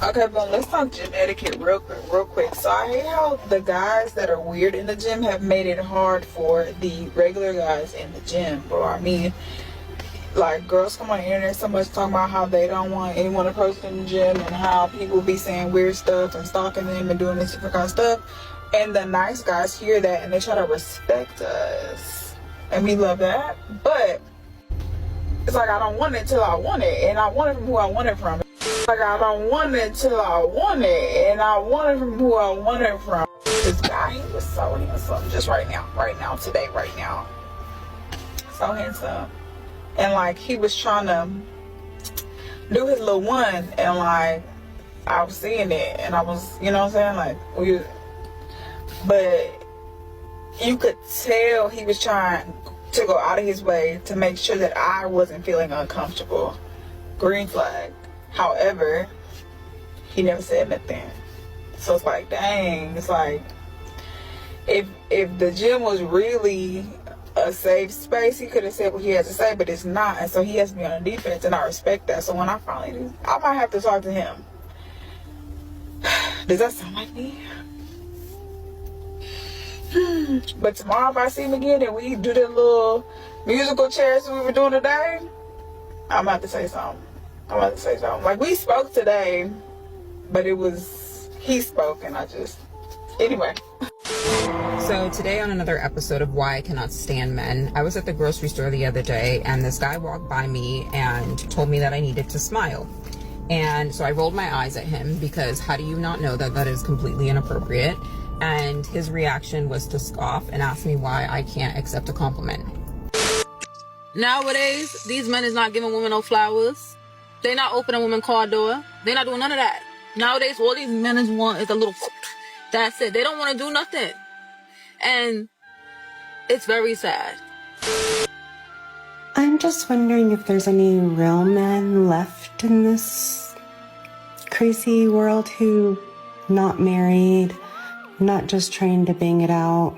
Okay, but let's talk gym etiquette real quick. So I hate how the guys that are weird in the gym have made it hard for the regular guys in the gym, bro. I mean, like, girls come on the internet so much talking about how they don't want anyone to post in the gym and how people be saying weird stuff and stalking them and doing this different kind of stuff. And the nice guys hear that and they try to respect us. And we love that. But it's like, I don't want it till I want it. And I want it from who I want it from. Like, I don't want it till I want it. And I want it from who I want it from. This guy, he was so handsome. Just right now. So handsome. And like, he was trying to do his little one. And like, I was seeing it. And I was, you know what I'm saying? Like, but you could tell he was trying to go out of his way to make sure that I wasn't feeling uncomfortable. Green flag. However, he never said nothing. So it's like, dang, it's like, if the gym was really a safe space, he could have said what he had to say, but it's not. And so he has to be on the defense, and I respect that. So when I finally do, I might have to talk to him. Does that sound like me? But tomorrow if I see him again and we do the little musical chairs we were doing today, I'm about to say something. Like, we spoke today, but it was, he spoke and I just, anyway. So today on another episode of Why I Cannot Stand Men, I was at the grocery store the other day and this guy walked by me and told me that I needed to smile. And so I rolled my eyes at him because how do you not know that that is completely inappropriate? And his reaction was to scoff and ask me why I can't accept a compliment. Nowadays, these men is not giving women no flowers. They not opening women car door. They not doing none of that. Nowadays, all these men is want is a little, that's it. They don't want to do nothing. And it's very sad. I'm just wondering if there's any real men left in this crazy world who not married, not just trying to bang it out,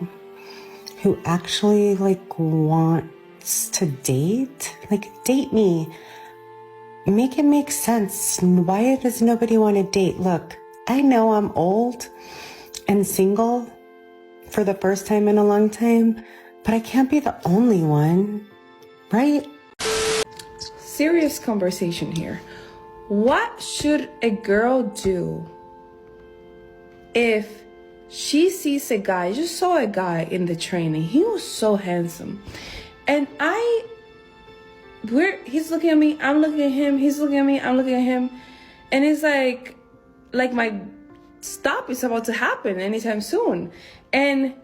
who actually like wants to date. Like, date me. Make it make sense. Why does nobody want to date? Look, I know I'm old and single for the first time in a long time, but I can't be the only one, right? Serious conversation here. What should a girl do if she sees a guy? I just saw a guy in the training. He was so handsome. And he's looking at me, I'm looking at him, he's looking at me, I'm looking at him. And it's like my stop is about to happen anytime soon. And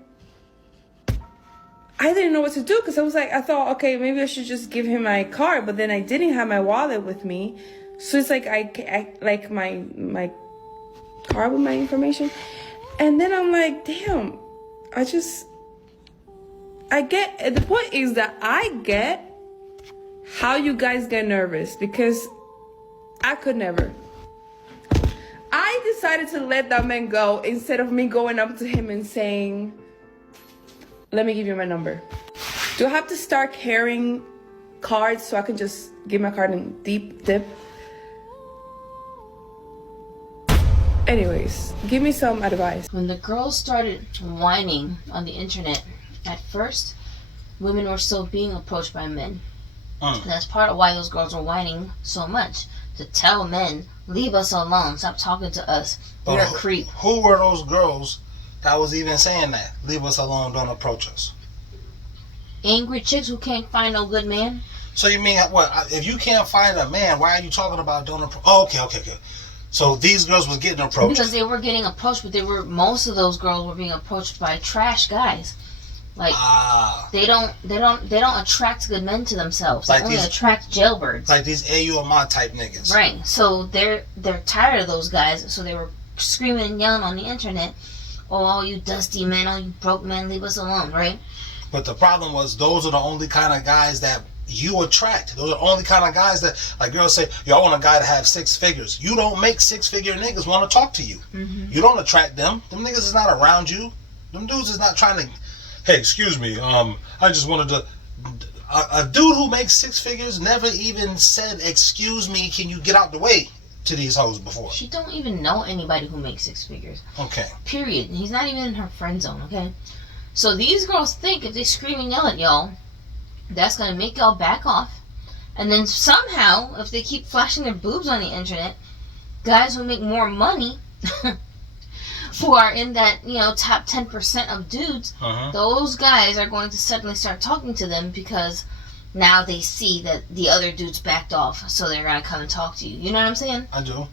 I didn't know what to do because I thought, okay, maybe I should just give him my card, but then I didn't have my wallet with me. So it's like I like my card with my information. And then I'm like, damn, the point is that I get how you guys get nervous because I could never. I decided to let that man go instead of me going up to him and saying, let me give you my number. Do I have to start carrying cards so I can just give my card and dip? Anyways, give me some advice. When the girls started whining on the internet, at first, women were still being approached by men. And that's part of why those girls were whining so much. To tell men, leave us alone, stop talking to us, you're a creep. Who were those girls that was even saying that? Leave us alone, don't approach us. Angry chicks who can't find no good man. So you mean, what, if you can't find a man, why are you talking about don't approach? Oh, okay. So these girls was getting approached. Because they were getting approached, but most of those girls were being approached by trash guys. Like they don't attract good men to themselves. They only attract jailbirds. Like these AUMA type niggas. Right. So they're tired of those guys. So they were screaming and yelling on the internet, "Oh, you dusty men! Oh, you broke men! Leave us alone!" Right. But the problem was those are the only kind of guys that you attract. Those are the only kind of guys that, like girls say, yo, I want a guy to have 6 figures. You don't make 6-figure niggas want to talk to you. Mm-hmm. You don't attract them. Them niggas is not around you. Them dudes is not trying to, hey, excuse me, I just wanted to, a dude who makes 6 figures never even said, excuse me, can you get out the way? to these hoes before. She don't even know anybody who makes 6 figures. Okay. Period. He's not even in her friend zone, okay? So these girls think if they scream and yell at y'all, that's going to make y'all back off. And then somehow, if they keep flashing their boobs on the internet, guys who make more money, who are in that, top 10% of dudes, those guys are going to suddenly start talking to them because now they see that the other dudes backed off, so they're going to come and talk to you. You know what I'm saying? I do.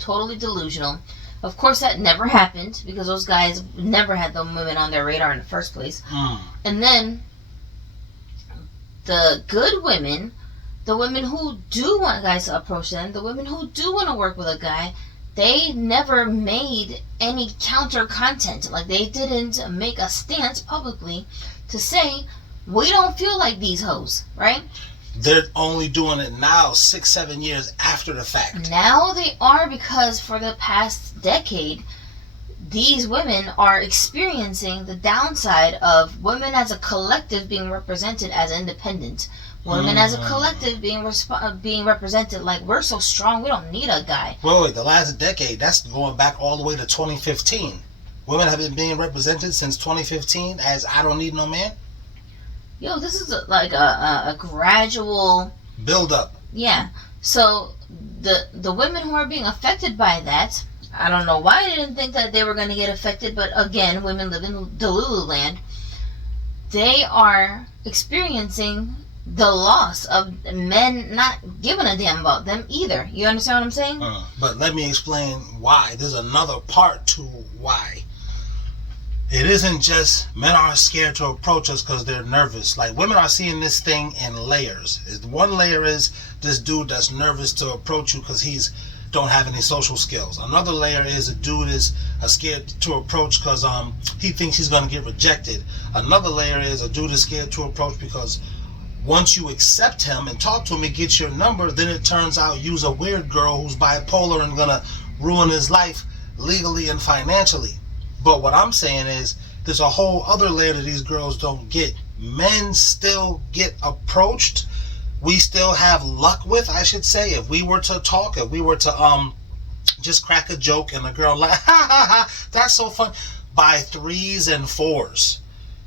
Totally delusional. Of course, that never happened because those guys never had the women on their radar in the first place. And then the good women, the women who do want guys to approach them, the women who do want to work with a guy, they never made any counter content. Like, they didn't make a stance publicly to say, we don't feel like these hoes, right? They're only doing it now, 6-7 years after the fact. Now they are, because for the past decade, these women are experiencing the downside of women as a collective being represented as independent. Women as a collective being represented like, we're so strong, we don't need a guy. Wait, the last decade, that's going back all the way to 2015. Women have been being represented since 2015 as, I don't need no man? Yo, this is like a gradual build up. Yeah. So the women who are being affected by that, I don't know why I didn't think that they were going to get affected, but again, women live in Delulu land. They are experiencing the loss of men not giving a damn about them either. You understand what I'm saying? But let me explain why. There's another part to why. It isn't just men are scared to approach us because they're nervous. Like, women are seeing this thing in layers. One layer is this dude that's nervous to approach you because he's don't have any social skills. Another layer is a dude is scared to approach because he thinks he's going to get rejected. Another layer is a dude is scared to approach because once you accept him and talk to him, he gets your number, then it turns out you's a weird girl who's bipolar and gonna ruin his life legally and financially. But what I'm saying is, there's a whole other layer that these girls don't get. Men still get approached. We still have luck with, I should say, if we were to talk, if we were to just crack a joke and the girl like, ha ha ha, that's so fun, by 3s and 4s.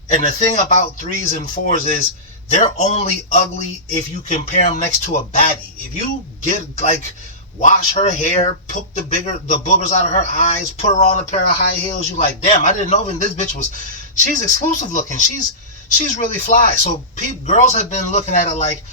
And the thing about 3s and 4s is, they're only ugly if you compare them next to a baddie. If you get, like, wash her hair, poke the boogers out of her eyes, put her on a pair of high heels, you like, damn, I didn't know even this bitch was, she's exclusive looking. She's really fly. So girls have been looking at it like,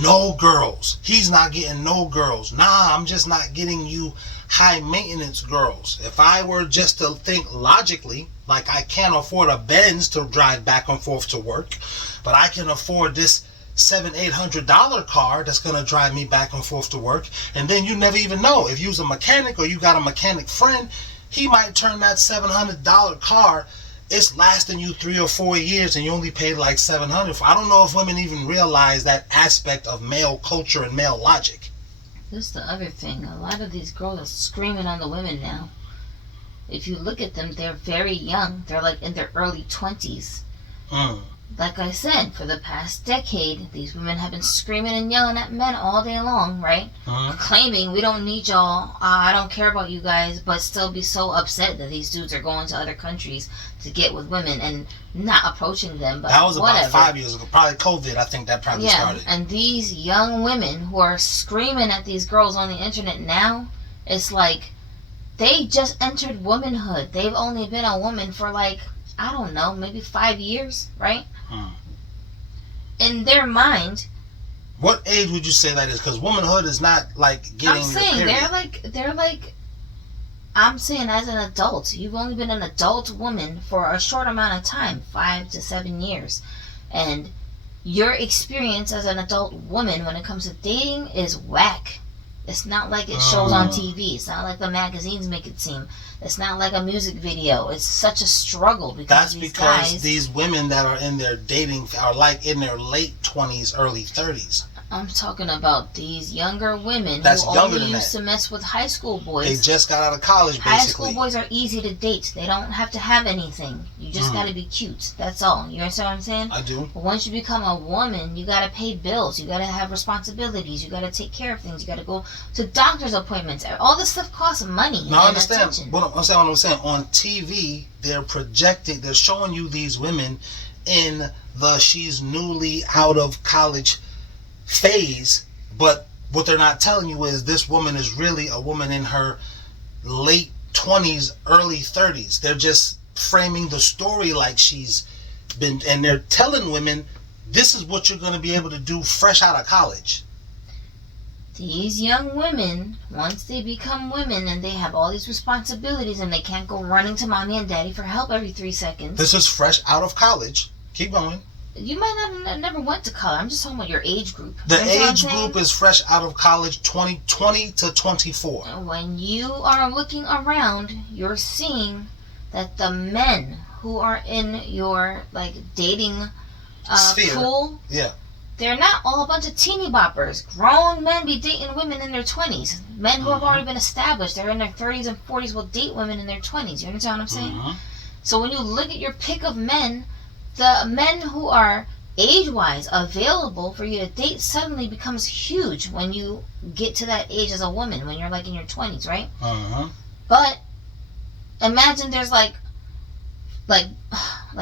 no girls. He's not getting no girls. Nah, I'm just not getting you high maintenance girls. If I were just to think logically, like, I can't afford a Benz to drive back and forth to work, but I can afford this $700-800 car that's going to drive me back and forth to work. And then you never even know. If you's a mechanic or you got a mechanic friend, he might turn that $700 car, it's lasting you 3 or 4 years and you only paid like $700 for. I don't know if women even realize that aspect of male culture and male logic. This is the other thing. A lot of these girls are screaming on the women now. If you look at them, they're very young. They're like in their early 20s. Like I said, for the past decade, these women have been screaming and yelling at men all day long, right? Claiming, we don't need y'all, I don't care about you guys, but still be so upset that these dudes are going to other countries to get with women and not approaching them. But that was whatever. about 5 years ago. Probably COVID, I think that probably started. And these young women who are screaming at these girls on the internet now, it's like they just entered womanhood. They've only been a woman for like, I don't know, maybe 5 years, right? In their mind. What age would you say that is? Because womanhood is not like getting. I'm saying they're like. I'm saying as an adult, you've only been an adult woman for a short amount of time, 5 to 7 years, and your experience as an adult woman when it comes to dating is whack. It's not like it shows on TV. It's not like the magazines make it seem. It's not like a music video. It's such a struggle because these women that are in their dating are like in their late 20s, early 30s. I'm talking about these younger women That's who younger only than used that. to mess with high school boys. They just got out of college, basically. High school boys are easy to date. They don't have to have anything. You just gotta be cute. That's all. You understand what I'm saying? I do. But once you become a woman, you gotta pay bills. You gotta have responsibilities. You gotta take care of things. You gotta go to doctor's appointments. All this stuff costs money. Now I and understand. attention. What I'm saying, on TV, they're showing you these women in the she's newly out of college phase, but what they're not telling you is this woman is really a woman in her late 20s, early 30s. They're just framing the story like she's been, and they're telling women this is what you're going to be able to do fresh out of college. These young women, once they become women and they have all these responsibilities and they can't go running to mommy and daddy for help every 3 seconds. This is fresh out of college. Keep going. You might not have never went to college. I'm just talking about your age group. The You know what I'm age saying? group is fresh out of college, 20 to 24. When you are looking around, you're seeing that the men who are in your dating Sphere. pool, Yeah. they're not all a bunch of teeny boppers. Grown men be dating women in their 20s. Men who have already been established, they're in their 30s and 40s, will date women in their 20s. You understand what I'm saying? So when you look at your pick of men, the men who are age-wise available for you to date suddenly becomes huge when you get to that age as a woman, when you're in your 20s, right? But imagine there's like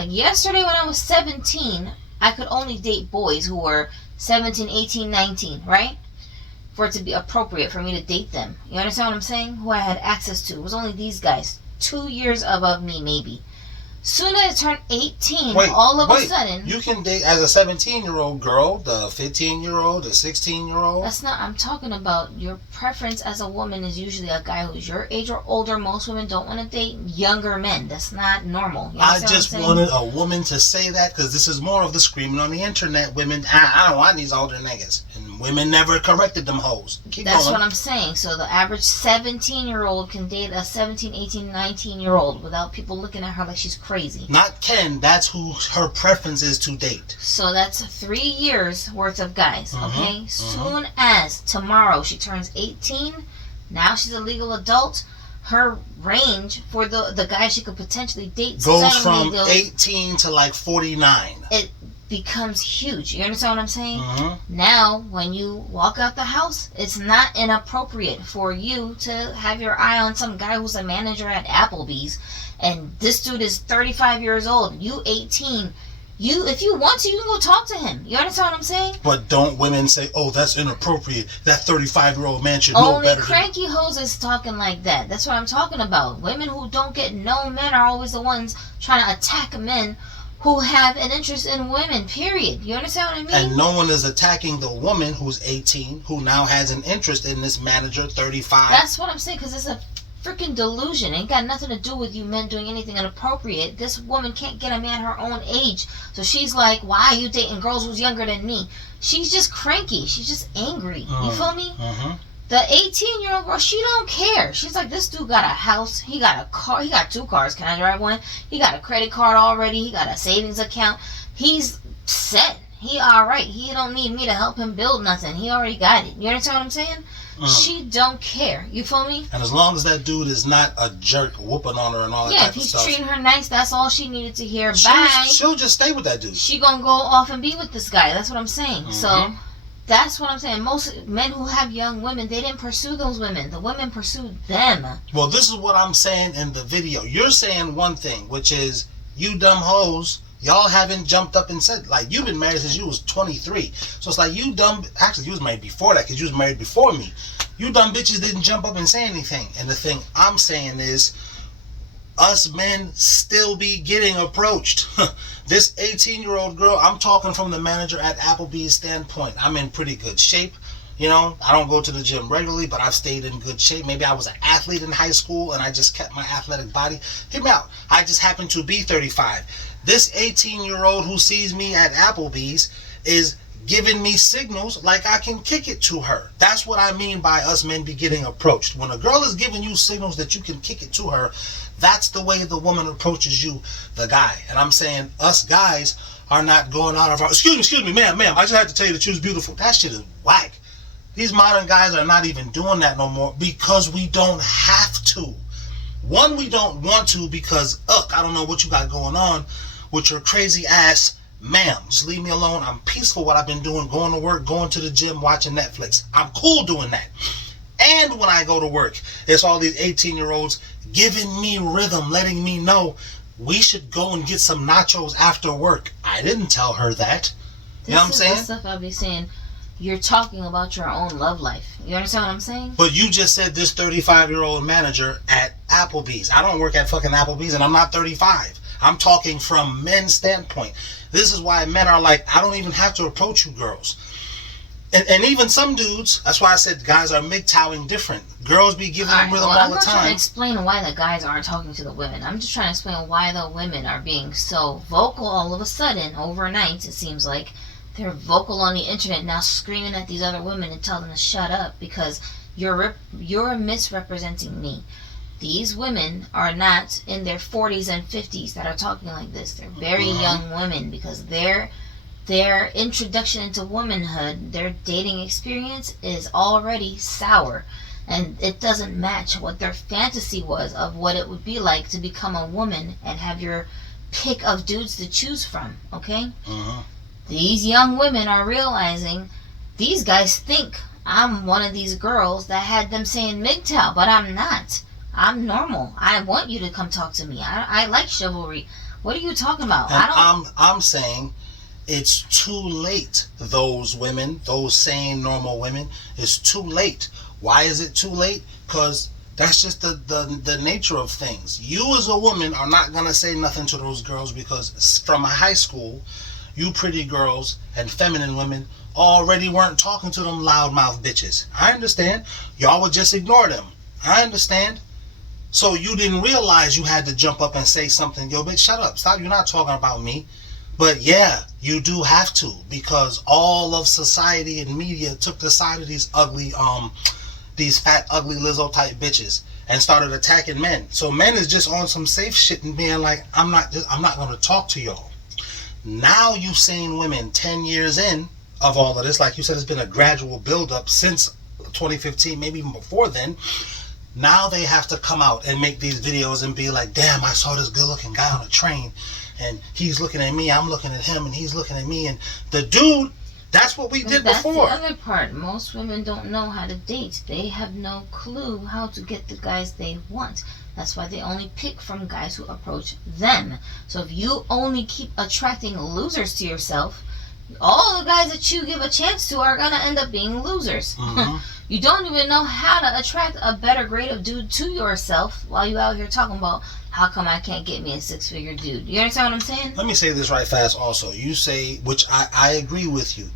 yesterday when I was 17, I could only date boys who were 17, 18, 19, right? For it to be appropriate for me to date them. You understand what I'm saying? Who I had access to. It was only these guys. 2 years above me, maybe. Soon as I turned 18, all of a sudden... You can date as a 17-year-old girl, the 15-year-old, the 16-year-old. That's not... I'm talking about your preference as a woman is usually a guy who's your age or older. Most women don't want to date younger men. That's not normal. You I understand just what I'm saying? wanted a woman to say that because this is more of the screaming on the internet. Women, I don't want these older niggas. And women never corrected them hoes. That's what I'm saying. So the average 17-year-old can date a 17, 18, 19-year-old without people looking at her like she's crazy. Not Ken. That's who her preference is to date. So that's 3 years worth of guys, okay? Soon as tomorrow she turns 18, now she's a legal adult, her range for the guy she could potentially date goes from 18 to 49. It becomes huge. You understand what I'm saying? Now, when you walk out the house, it's not inappropriate for you to have your eye on some guy who's a manager at Applebee's, and this dude is 35 years old, you 18. If you want to, you can go talk to him. You understand what I'm saying? But don't women say, oh, that's inappropriate. That 35-year-old man should know better. Only cranky hoes is talking like that. That's what I'm talking about. Women who don't get no men are always the ones trying to attack men who have an interest in women, period. You understand what I mean? And no one is attacking the woman who's 18, who now has an interest in this manager, 35. That's what I'm saying, because it's a freaking delusion. It ain't got nothing to do with you men doing anything inappropriate. This woman can't get a man her own age. So she's like, why are you dating girls who's younger than me? She's just cranky. She's just angry. You feel me? The 18-year-old girl, she don't care. She's like, this dude got a house. He got a car. He got 2 cars. Can I drive one? He got a credit card already. He got a savings account. He's set. He alright. He don't need me to help him build nothing. He already got it. You understand what I'm saying? She don't care. You feel me? And as long as that dude is not a jerk whooping on her and all that type of stuff. Yeah, if he's treating her nice, that's all she needed to hear. Bye. She'll just stay with that dude. She gonna go off and be with this guy. That's what I'm saying. So that's what I'm saying. Most men who have young women, they didn't pursue those women. The women pursued them. Well, this is what I'm saying in the video. You're saying one thing, which is, you dumb hoes, y'all haven't jumped up and said, you've been married since you was 23. So it's you dumb, actually you was married before that because you was married before me. You dumb bitches didn't jump up and say anything. And the thing I'm saying is, us men still be getting approached. This 18-year-old girl, I'm talking from the manager at Applebee's standpoint. I'm in pretty good shape. You know, I don't go to the gym regularly, but I've stayed in good shape. Maybe I was an athlete in high school and I just kept my athletic body. Hear me out. I just happen to be 35. This 18-year-old who sees me at Applebee's is giving me signals like I can kick it to her. That's what I mean by us men be getting approached. When a girl is giving you signals that you can kick it to her, that's the way the woman approaches you, the guy. And I'm saying us guys are not going out of our... Excuse me, ma'am. I just had to tell you that you was beautiful. That shit is whack. These modern guys are not even doing that no more because we don't have to. One, we don't want to because, I don't know what you got going on with your crazy ass. Ma'am, just leave me alone. I'm peaceful what I've been doing, going to work, going to the gym, watching Netflix. I'm cool doing that. And when I go to work, it's all these 18-year-olds giving me rhythm, letting me know we should go and get some nachos after work. I didn't tell her that. You know what I'm saying? This is the stuff I'll be saying. You're talking about your own love life. You understand what I'm saying? But you just said this 35-year-old manager at Applebee's. I don't work at fucking Applebee's and I'm not 35. I'm talking from men's standpoint. This is why men are like, I don't even have to approach you girls. And even some dudes, that's why I said guys are MGTOWing different. Girls be giving them rhythm all the I'm not trying to time. explain why the guys aren't talking to the women. I'm just trying to explain why the women are being so vocal all of a sudden, overnight, it seems like. They're vocal on the internet now, screaming at these other women and telling them to shut up because you're misrepresenting me. These women are not in their 40s and 50s that are talking like this. They're very young women because their introduction into womanhood, their dating experience is already sour. And it doesn't match what their fantasy was of what it would be like to become a woman and have your pick of dudes to choose from, okay? These young women are realizing these guys think I'm one of these girls that had them saying MGTOW, but I'm not. I'm normal. I want you to come talk to me. I like chivalry. What are you talking about? And I'm saying it's too late. Those women, those sane normal women, it's too late. Why is it too late? Because that's just the nature of things. You as a woman are not going to say nothing to those girls because from high school, you pretty girls and feminine women already weren't talking to them loudmouth bitches. I understand. Y'all would just ignore them. I understand. So you didn't realize you had to jump up and say something. Yo, bitch, shut up. Stop. You're not talking about me. But yeah, you do have to because all of society and media took the side of these ugly, these fat, ugly Lizzo type bitches and started attacking men. So men is just on some safe shit and being like, I'm not going to talk to y'all. Now you've seen women 10 years in of all of this. Like you said, it's been a gradual buildup since 2015, maybe even before then. Now they have to come out and make these videos and be like, damn, I saw this good looking guy on a train and he's looking at me, I'm looking at him, and he's looking at me. And the dude, that's what we did before. That's the other part. Most women don't know how to date. They have no clue how to get the guys they want. That's why they only pick from guys who approach them. So if you only keep attracting losers to yourself, all the guys that you give a chance to are going to end up being losers. You don't even know how to attract a better grade of dude to yourself while you out here talking about how come I can't get me a six-figure dude. You understand what I'm saying? Let me say this right fast also. You say, which I agree with you,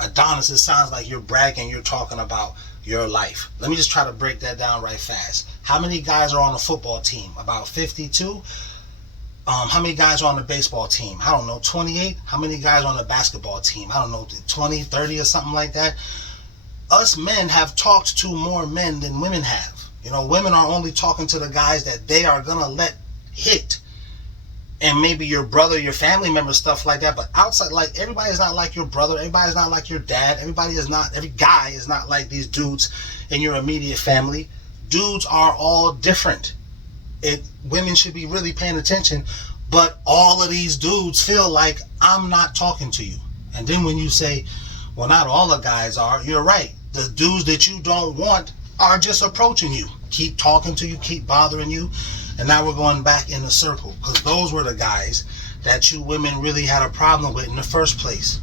Adonis, it sounds like you're bragging, you're talking about your life. Let me just try to break that down right fast. How many guys are on the football team? About 52? How many guys are on the baseball team? I don't know, 28? How many guys are on the basketball team? I don't know, 20, 30 or something like that. Us men have talked to more men than women have. You know, women are only talking to the guys that they are going to let hit. And maybe your brother, your family member, stuff like that. But outside, like, everybody is not like your brother. Everybody is not like your dad. Every guy is not like these dudes in your immediate family. Dudes are all different. Women should be really paying attention. But all of these dudes feel like, I'm not talking to you. And then when you say, well, not all the guys are, you're right. The dudes that you don't want are just approaching you. Keep talking to you, keep bothering you. And now we're going back in a circle. Because those were the guys that you women really had a problem with in the first place.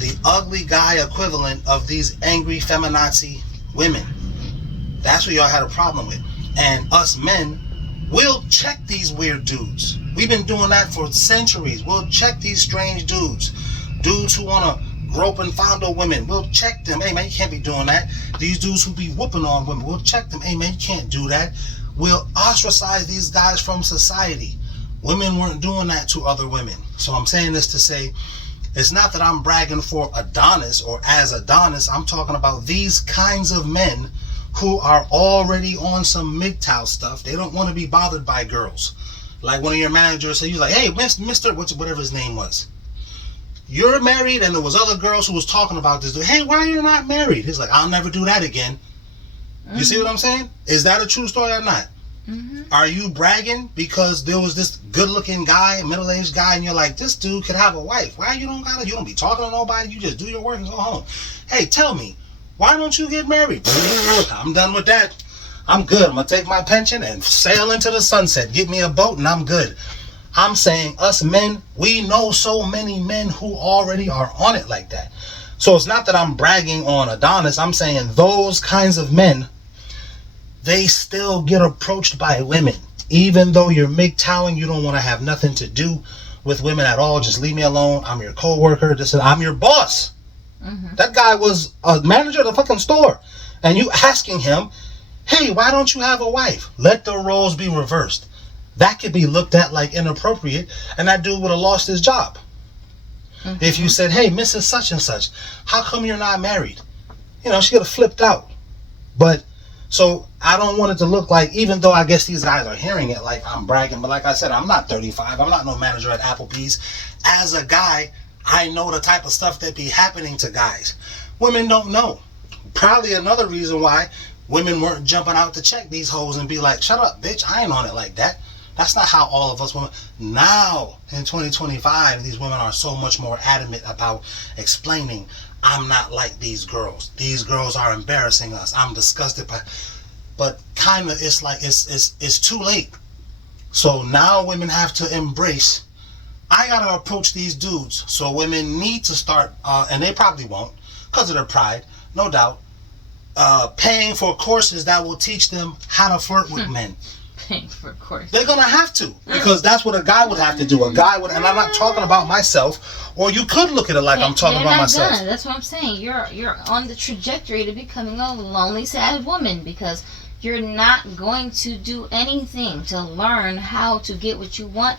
The ugly guy equivalent of these angry feminazi women. That's what y'all had a problem with. And us men, we'll check these weird dudes. We've been doing that for centuries. We'll check these strange dudes. Dudes who want to grope and fondle women. We'll check them. Hey, man, you can't be doing that. These dudes who be whooping on women. We'll check them. Hey, man, you can't do that. We'll ostracize these guys from society. Women weren't doing that to other women. So I'm saying this to say, it's not that I'm bragging for Adonis or as Adonis. I'm talking about these kinds of men who are already on some MGTOW stuff. They don't want to be bothered by girls. Like one of your managers, so you're like, hey, Mr. whatever his name was. you're married and there was other girls who was talking about this dude. Hey, why are you not married? He's like, I'll never do that again. Mm-hmm. You see what I'm saying? Is that a true story or not? Mm-hmm. Are you bragging because there was this good-looking guy, middle-aged guy, and you're like, this dude could have a wife? Why you don't be talking to nobody? You just do your work and go home. Hey, tell me, why don't you get married? I'm done with that. I'm good. I'm gonna take my pension and sail into the sunset. Get me a boat and I'm good. I'm saying us men, we know so many men who already are on it like that. So it's not that I'm bragging on Adonis. I'm saying those kinds of men, they still get approached by women. Even though you're MGTOWing, you don't want to have nothing to do with women at all. Just leave me alone. I'm your co-worker. I'm your boss. Mm-hmm. That guy was a manager of the fucking store. And you asking him, hey, why don't you have a wife? Let the roles be reversed. That could be looked at like inappropriate, and that dude would have lost his job. Mm-hmm. If you said, hey, Mrs. Such and Such, how come you're not married? You know, she could have flipped out. But, so I don't want it to look like, even though I guess these guys are hearing it like I'm bragging, but like I said, I'm not 35. I'm not no manager at Applebee's. As a guy, I know the type of stuff that be happening to guys. Women don't know. Probably another reason why women weren't jumping out to check these hoes and be like, shut up, bitch, I ain't on it like that. That's not how all of us women. Now, in 2025, these women are so much more adamant about explaining, I'm not like these girls. These girls are embarrassing us. I'm disgusted by. But kind of, it's like, it's too late. So now women have to embrace, I got to approach these dudes. So women need to start, and they probably won't, because of their pride, no doubt, paying for courses that will teach them how to flirt with men. Paying for courses. They're gonna have to, because that's what a guy would have to do. A guy would, and I'm not talking about myself, or you could look at it like I'm talking about myself. Done. That's what I'm saying. You're on the trajectory to becoming a lonely, sad woman, because you're not going to do anything to learn how to get what you want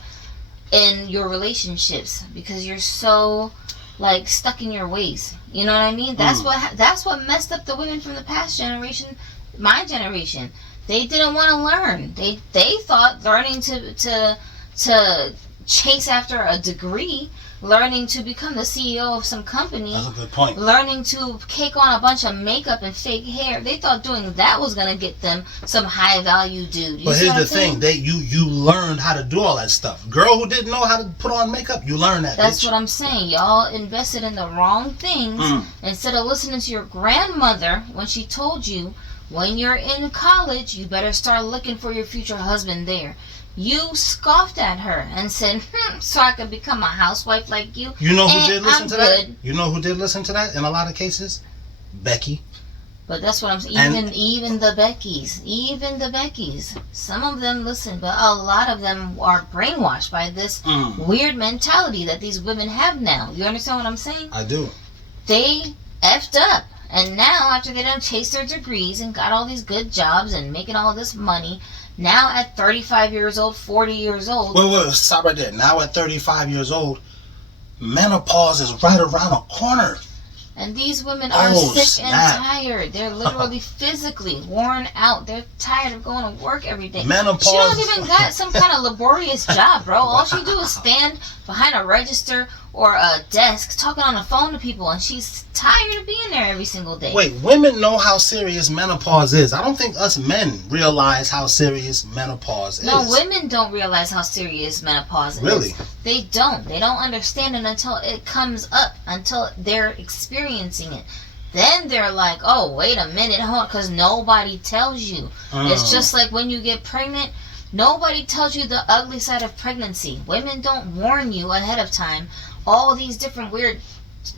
in your relationships, because you're so like stuck in your ways. You know what I mean? That's what messed up the women from the past generation, my generation. They didn't want to learn. They thought learning to chase after a degree, learning to become the CEO of some company, that's a good point, learning to cake on a bunch of makeup and fake hair, they thought doing that was going to get them some high value dude. But here's the thing, you learned how to do all that stuff. Girl who didn't know how to put on makeup, you learned that. That's what I'm saying. Y'all invested in the wrong things instead of listening to your grandmother when she told you, when you're in college, you better start looking for your future husband there. You scoffed at her and said, so I could become a housewife like you. You know who did listen to that? You know who did listen to that in a lot of cases? Becky. But that's what I'm saying. Even the Beckys. Some of them listen, but a lot of them are brainwashed by this weird mentality that these women have now. You understand what I'm saying? I do. They effed up. And now, after they done chased their degrees and got all these good jobs and making all this money, now at 35 years old, 40 years old... Wait, stop right there. Now at 35 years old, menopause is right around the corner. And these women are sick and tired. They're literally physically worn out. They're tired of going to work every day. Menopause. She don't even got some kind of laborious job, bro. All she do is stand behind a register or a desk talking on the phone to people, and she's tired of being there every single day. Wait, women know how serious menopause is. I don't think us men realize how serious menopause is. No, women don't realize how serious menopause is. Really? They don't. They don't understand it until it comes up, until they're experiencing it. Then they're like, oh, wait a minute, because nobody tells you. It's just like when you get pregnant, nobody tells you the ugly side of pregnancy. Women don't warn you ahead of time. All these different weird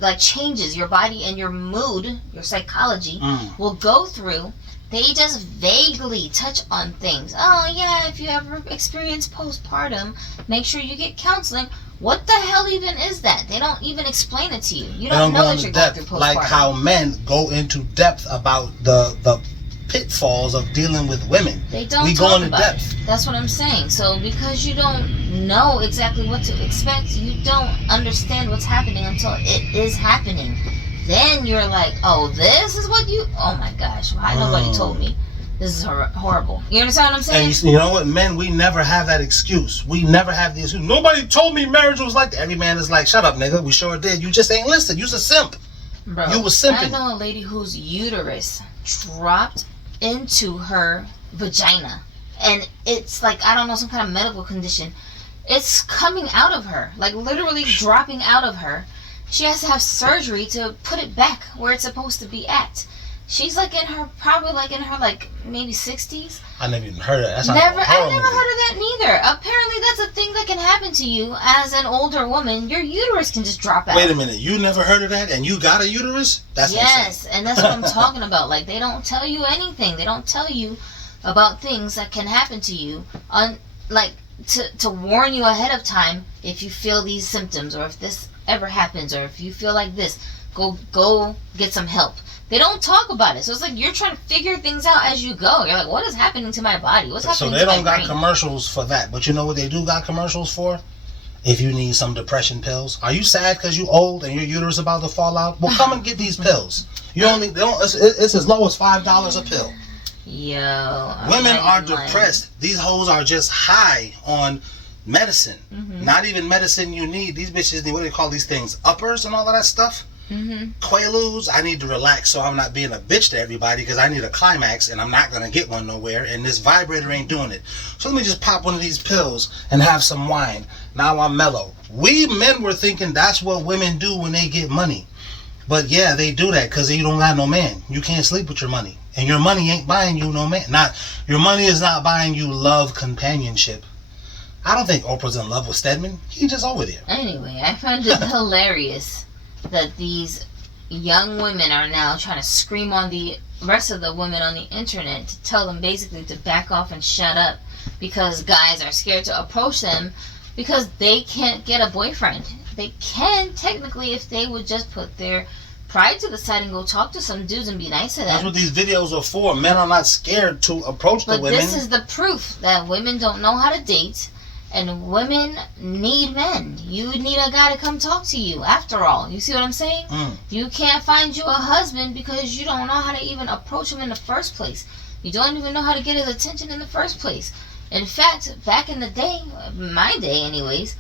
like changes your body and your mood, your psychology will go through. They just vaguely touch on things. Oh yeah, if you ever experience postpartum, make sure you get counseling. What the hell even is that? They don't even explain it to you. You don't know that you're going through postpartum. Like how men go into depth about the pitfalls of dealing with women. They don't talk about it. That's what I'm saying. So because you don't know exactly what to expect, you don't understand what's happening until it is happening. Then you're like, oh, this is what you... Oh my gosh, why nobody told me? this is horrible. You understand what I'm saying? And you know what, men, we never have that excuse. We never have the excuse. Nobody told me marriage was like that. Every man is like, shut up, nigga. We sure did. You just ain't listening. You's a simp. Bro, you was simping. I know a lady whose uterus dropped into her vagina. And it's like, I don't know, some kind of medical condition. It's coming out of her. Like, literally dropping out of her. She has to have surgery to put it back where it's supposed to be at. She's like probably in her maybe 60s. I never even heard of that. I never heard of that neither. Apparently that's a thing that can happen to you as an older woman. Your uterus can just drop out. Wait a minute, you never heard of that and you got a uterus? That's yes, and that's what I'm talking about. Like, they don't tell you anything. They don't tell you about things that can happen to you to warn you ahead of time if you feel these symptoms, or if this ever happens, or if you feel like this, go get some help. They don't talk about it. So it's like you're trying to figure things out as you go. You're like, what is happening to my body? What's happening to my brain? So they don't got commercials for that. But you know what they do got commercials for? If you need some depression pills. Are you sad because you old and your uterus about to fall out? Well, come and get these pills. It's as low as $5 a pill. Yo. Women are depressed. These hoes are just high on medicine. Mm-hmm. Not even medicine you need. These bitches need, what do they call these things? Uppers and all of that stuff? Mm-hmm. Quaaludes. I need to relax so I'm not being a bitch to everybody because I need a climax and I'm not going to get one nowhere and this vibrator ain't doing it. So let me just pop one of these pills and have some wine. Now I'm mellow. We men were thinking that's what women do when they get money. But yeah, they do that because you don't got no man. You can't sleep with your money. And your money ain't buying you no man. Your money is not buying you love, companionship. I don't think Oprah's in love with Stedman. He's just over there. Anyway, I find it hilarious that these young women are now trying to scream on the rest of the women on the internet to tell them basically to back off and shut up because guys are scared to approach them because they can't get a boyfriend. They can technically if they would just put their pride to the side and go talk to some dudes and be nice to them. That's what these videos are for. Men are not scared to approach the women. But this is the proof that women don't know how to date. And women need men. You need a guy to come talk to you, after all. You see what I'm saying? You can't find you a husband because you don't know how to even approach him in the first place. You don't even know how to get his attention in the first place. In fact, back in the day, my day anyways,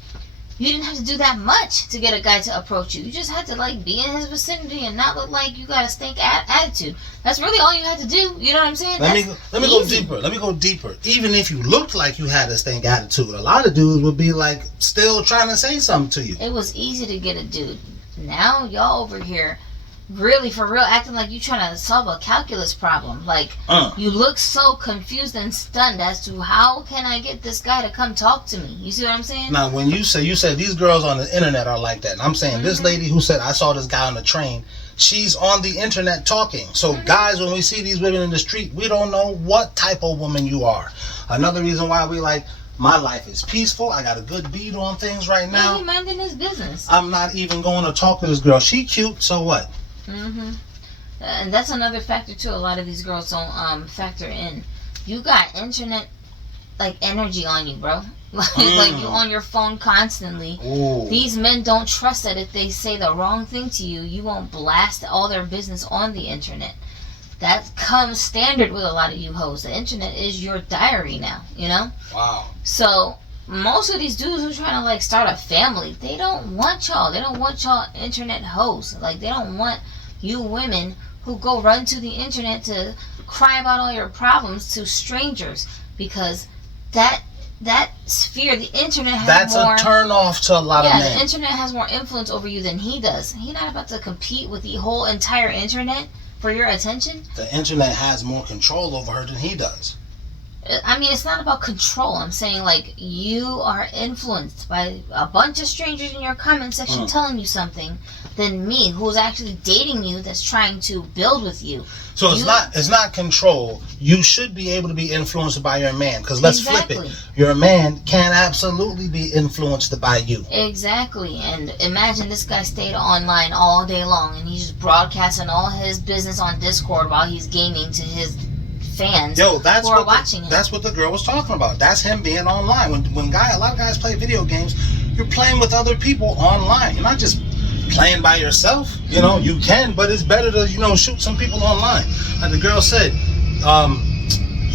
you didn't have to do that much to get a guy to approach you. You just had to be in his vicinity and not look like you got a stink attitude. That's really all you had to do. You know what I'm saying? Let me go deeper. Let me go deeper. Even if you looked like you had a stink attitude, a lot of dudes would be still trying to say something to you. It was easy to get a dude. Now y'all over here really for real acting like you trying to solve a calculus problem. You look so confused and stunned as to how can I get this guy to come talk to me. You see what I'm saying? Now when you said these girls on the internet are like that, and I'm saying this lady who said I saw this guy on the train, she's on the internet talking. So guys, when we see these women in the street, we don't know what type of woman you are. Another reason why we my life is peaceful. I got a good beat on things right now. Yeah, he minding his business. I'm not even going to talk to this girl. She cute, so what? And that's another factor too. A lot of these girls don't factor in. You got internet energy on you, bro. You on your phone constantly. Ooh. These men don't trust that if they say the wrong thing to you, you won't blast all their business on the internet. That comes standard with a lot of you hoes. The internet is your diary now, you know? Wow. So most of these dudes who trying to start a family, they don't want y'all. They don't want y'all internet hoes. They don't want you women who go run to the internet to cry about all your problems to strangers, because that sphere, the internet has that's a turn off to a lot of men. Yeah, the internet has more influence over you than he does. He's not about to compete with the whole entire internet for your attention. The internet has more control over her than he does. I mean, it's not about control. I'm saying you are influenced by a bunch of strangers in your comment section telling you something than me, who's actually dating you, that's trying to build with you. So it's not control. You should be able to be influenced by your man. Because let's flip it. Your man can absolutely be influenced by you. Exactly. And imagine this guy stayed online all day long and he's just broadcasting all his business on Discord while he's gaming to his fans who are watching him. That's what the girl was talking about. That's him being online. When a lot of guys play video games, you're playing with other people online. You're not just playing by yourself. You can, but it's better to shoot some people online. Like the girl said,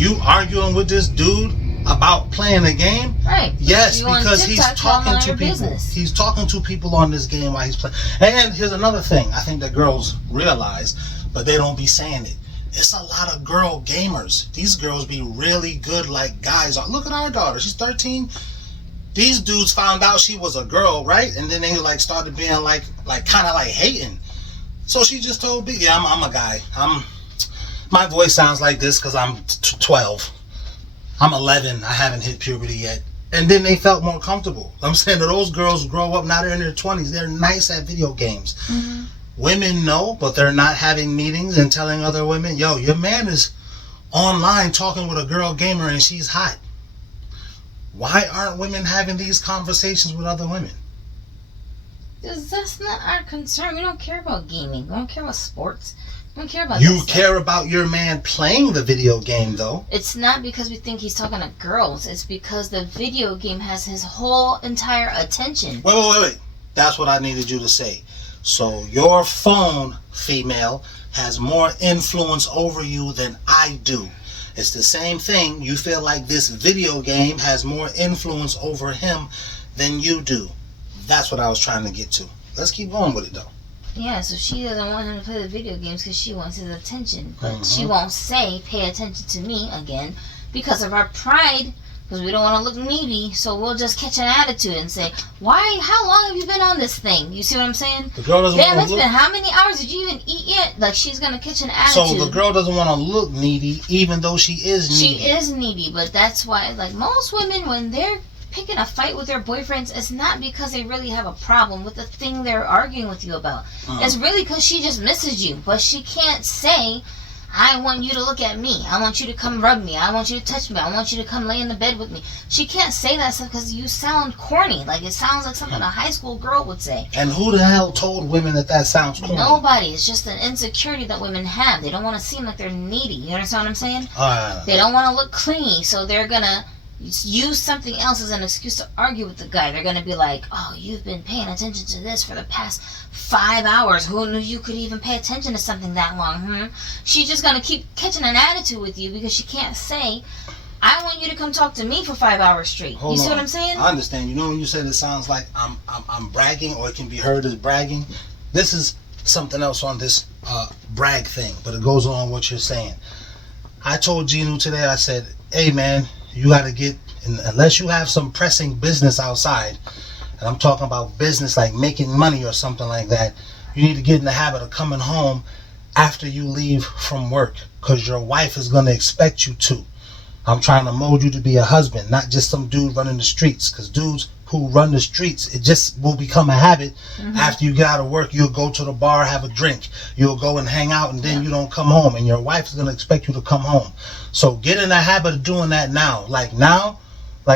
You arguing with this dude about playing a game? Right. Yes, You on because he's TikTok talking telling to your people. business. He's talking to people on this game while he's playing. And here's another thing I think that girls realize, but they don't be saying it. It's a lot of girl gamers. These girls be really good like guys are. Look at our daughter. She's 13. These dudes found out she was a girl, right? And then they like started being like kind of like hating. So she just told me, yeah, I'm a guy. My voice sounds like this because I'm 12. I'm 11. I haven't hit puberty yet. And then they felt more comfortable. I'm saying that those girls grow up, now they're in their 20s. They're nice at video games. Mm-hmm. Women know, but they're not having meetings and telling other women, yo, your man is online talking with a girl gamer and she's hot. Why aren't women having these conversations with other women? Because that's not our concern. We don't care about gaming. We don't care about sports. We don't care about You care about your man playing the video game, though. It's not because we think he's talking to girls. It's because the video game has his whole entire attention. Wait. That's what I needed you to say. So your phone, female, has more influence over you than I do. It's the same thing. You feel like this video game has more influence over him than you do. That's what I was trying to get to. Let's keep going with it, though. Yeah, so she doesn't want him to play the video games because she wants his attention. But she won't say, pay attention to me again, because of our pride. Because we don't want to look needy, so we'll just catch an attitude and say, how long have you been on this thing? You see what I'm saying? The girl doesn't Damn, want it's to look... been how many hours did you even eat yet? Like, she's going to catch an attitude. So the girl doesn't want to look needy, even though she is needy. She is needy, but that's why, like, most women, when they're picking a fight with their boyfriends, it's not because they really have a problem with the thing they're arguing with you about. It's really because she just misses you, but she can't say, I want you to look at me. I want you to come rub me. I want you to touch me. I want you to come lay in the bed with me. She can't say that stuff because you sound corny. Like, it sounds like something a high school girl would say. And who the hell told women that sounds corny? Nobody. It's just an insecurity that women have. They don't want to seem like they're needy. You understand what I'm saying? They don't want to look clingy, so they're going to use something else as an excuse to argue with the guy. They're going to be like, oh, you've been paying attention to this for the past 5 hours. Who knew you could even pay attention to something that long? She's just going to keep catching an attitude with you because she can't say, I want you to come talk to me for 5 hours straight. You see what I'm saying? I understand. You know when you say it sounds like I'm bragging, or it can be heard as bragging? This is something else on this brag thing, but it goes on what you're saying. I told Ginu today, I said, hey man, you got to get, unless you have some pressing business outside, and I'm talking about business like making money or something like that, you need to get in the habit of coming home after you leave from work, because your wife is going to expect you to. I'm trying to mold you to be a husband, not just some dude running the streets, because dudes who run the streets, it just will become a habit. After you get out of work, you'll go to the bar, have a drink, you'll go and hang out, and then you don't come home, and your wife is going to expect you to come home. So get in the habit of doing that now. Like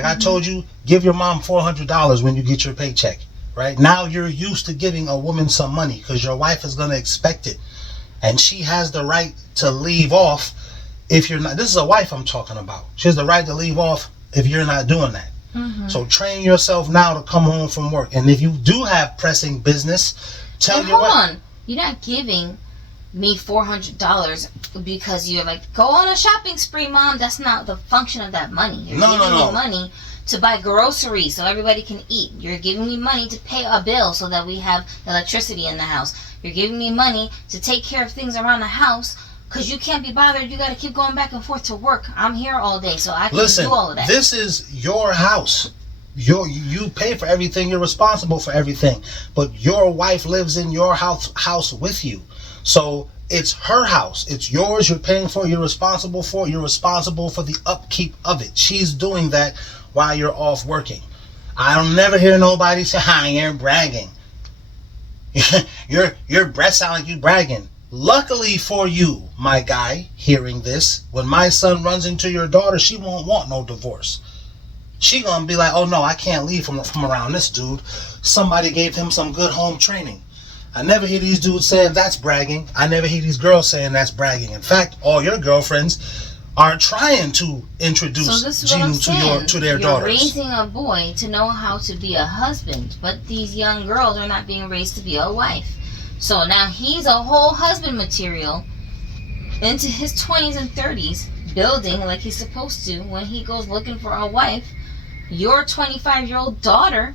I told you, give your mom $400 when you get your paycheck. Right now, you're used to giving a woman some money because your wife is going to expect it, and she has the right to leave off if you're not. This is a wife I'm talking about. She has the right to leave off if you're not doing that. So train yourself now to come home from work, and if you do have pressing business, tell your wife. Hold on, you're not giving me $400 because you're like, go on a shopping spree, Mom. That's not the function of that money. You're giving me money to buy groceries so everybody can eat. You're giving me money to pay a bill so that we have electricity in the house. You're giving me money to take care of things around the house because you can't be bothered. You got to keep going back and forth to work. I'm here all day, so I can do all of that. This is your house. You pay for everything. You're responsible for everything. But your wife lives in your house with you. So it's her house. It's yours. You're paying for it. You're responsible for it. You're responsible for the upkeep of it. She's doing that while you're off working. I don't never hear nobody say, you're bragging. your breath sound like you bragging. Luckily for you, my guy, hearing this, when my son runs into your daughter, she won't want no divorce. She gonna be like, oh no, I can't leave from around this dude. Somebody gave him some good home training. I never hear these dudes saying that's bragging. I never hear these girls saying that's bragging. In fact, all your girlfriends are trying to introduce Ginu to their daughters. You're raising a boy to know how to be a husband, but these young girls are not being raised to be a wife. So now he's a whole husband material into his 20s and 30s, building like he's supposed to when he goes looking for a wife. Your 25-year-old daughter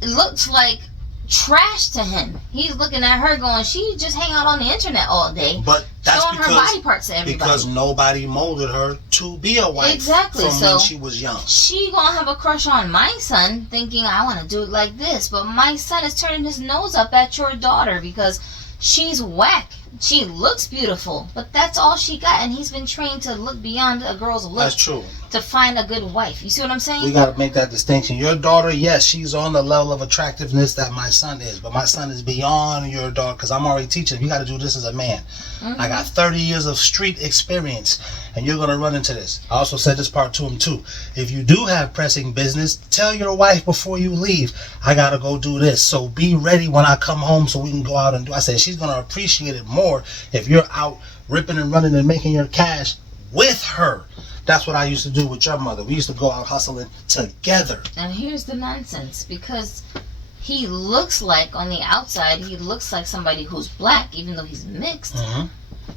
looks like trash to him. He's looking at her going, she just hang out on the internet all day, but that's showing her body parts to everybody. Because nobody molded her to be a wife. Exactly. From when she was young. She gonna have a crush on my son, thinking I want to do it like this. But my son is turning his nose up at your daughter because she's whack. She looks beautiful, but that's all she got, and he's been trained to look beyond a girl's look. That's true. To find a good wife. You see what I'm saying? We got to make that distinction. Your daughter, yes, she's on the level of attractiveness that my son is, but my son is beyond your daughter because I'm already teaching him. You got to do this as a man. I got 30 years of street experience, and you're going to run into this. I also said this part to him, too. If you do have pressing business, tell your wife before you leave, I got to go do this. So be ready when I come home so we can go out and do. I said she's going to appreciate it more if you're out ripping and running and making your cash with her. That's what I used to do with your mother. We used to go out hustling together. And here's the nonsense. Because he looks like, on the outside, he looks like somebody who's black, even though he's mixed.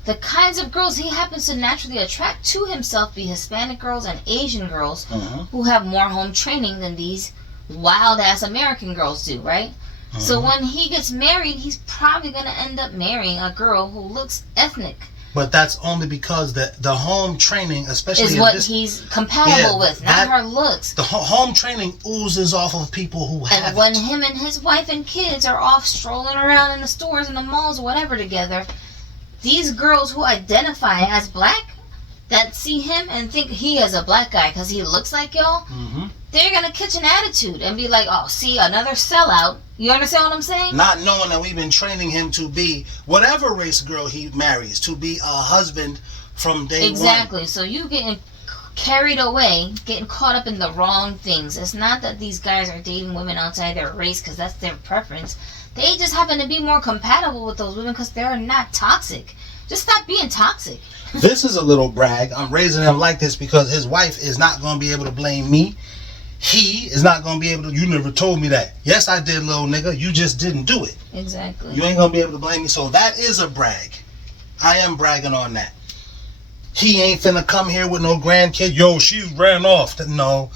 The kinds of girls he happens to naturally attract to himself be Hispanic girls and Asian girls who have more home training than these wild-ass American girls do, right? So when he gets married, he's probably going to end up marrying a girl who looks ethnic. But that's only because the home training, especially is what he's compatible with, not her looks. The home training oozes off of people who have And when him and his wife and kids are off strolling around in the stores and the malls or whatever together, these girls who identify as black, that see him and think he is a black guy because he looks like y'all, they're going to catch an attitude and be like, oh, see, another sellout. You understand what I'm saying? Not knowing that we've been training him to be whatever race girl he marries, to be a husband from day one. Exactly. So you getting carried away, getting caught up in the wrong things. It's not that these guys are dating women outside their race because that's their preference. They just happen to be more compatible with those women because they're not toxic. Just stop being toxic. This is a little brag. I'm raising him like this because his wife is not going to be able to blame me. He is not going to be able to, you never told me that. Yes, I did, little nigga. You just didn't do it. Exactly. You ain't going to be able to blame me. So that is a brag. I am bragging on that. He ain't finna come here with no grandkid. Yo, she ran off. No,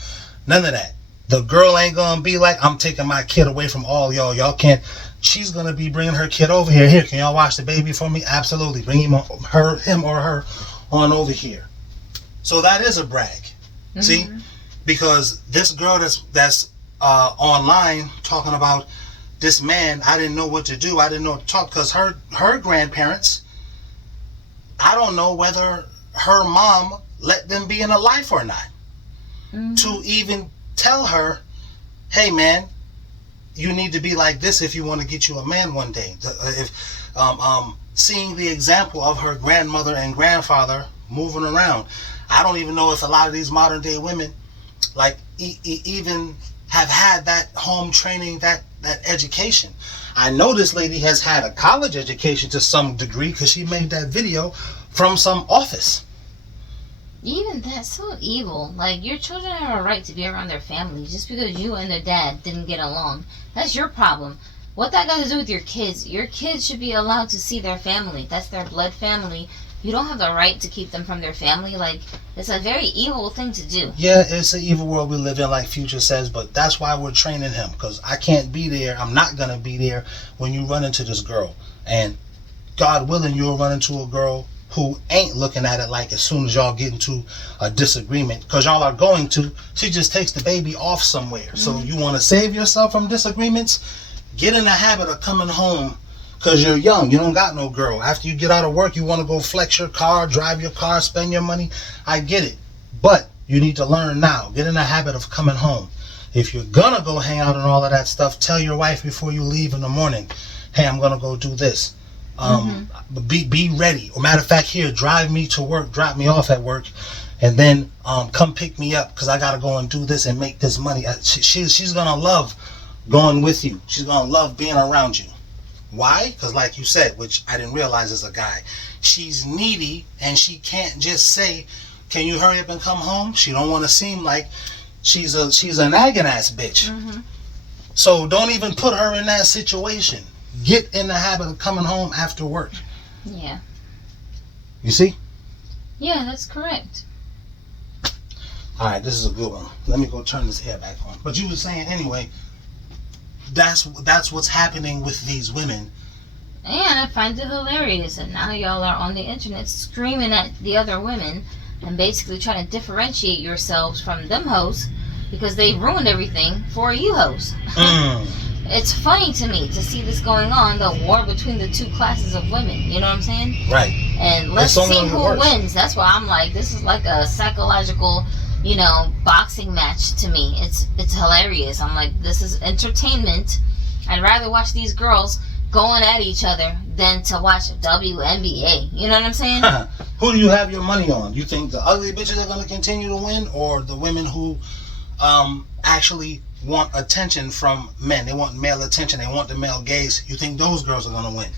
none of that. The girl ain't going to be like, I'm taking my kid away from all y'all. Y'all can't. She's going to be bringing her kid over here. Here, can y'all watch the baby for me? Absolutely. Bring him or her on over here. So that is a brag. See? Because this girl that's online talking about this man, I didn't know what to do. I didn't know what to talk because her grandparents, I don't know whether her mom let them be in a life or not. To even tell her, hey man, you need to be like this if you want to get you a man one day. Seeing the example of her grandmother and grandfather moving around. I don't even know if a lot of these modern day women like even have had that home training, that education. I know this lady has had a college education to some degree because she made that video from some office. Even that's so evil. Like, your children have a right to be around their family. Just because you and their dad didn't get along, that's your problem. What that got to do with your kids? Your kids should be allowed to see their family. That's their blood family. You don't have the right to keep them from their family. Like, it's a very evil thing to do. Yeah, it's an evil world we live in, like Future says, but that's why we're training him, because I can't be there. I'm not going to be there when you run into this girl. And God willing, you'll run into a girl who ain't looking at it like as soon as y'all get into a disagreement, because y'all are going to, she just takes the baby off somewhere. So you want to save yourself from disagreements? Get in the habit of coming home. Because you're young, you don't got no girl. After you get out of work, you want to go flex your car, drive your car, spend your money. I get it. But you need to learn now. Get in the habit of coming home. If you're going to go hang out and all of that stuff, tell your wife before you leave in the morning, hey, I'm going to go do this. Be ready. Or matter of fact, here, drive me to work, drop me off at work, and then come pick me up because I got to go and do this and make this money. She's going to love going with you. She's going to love being around you. Why? Because like you said, which I didn't realize as a guy, she's needy and she can't just say, can you hurry up and come home? She don't want to seem like she's a nagging ass bitch. So don't even put her in that situation. Get in the habit of coming home after work. Yeah. You see? Yeah, that's correct. All right, this is a good one. Let me go turn this air back on. But you were saying anyway, that's what's happening with these women. And I find it hilarious that now y'all are on the internet screaming at the other women and basically trying to differentiate yourselves from them hoes because they ruined everything for you hoes. It's funny to me to see this going on, the war between the two classes of women. You know what I'm saying? Right. And let's see who wins. That's why I'm like, this is like a psychological, boxing match to me. It's hilarious. I'm like, this is entertainment. I'd rather watch these girls going at each other than to watch WNBA. You know what I'm saying? Who do you have your money on? You think the ugly bitches are going to continue to win, or the women who actually want attention from men? They want male attention. They want the male gaze. You think those girls are going to win?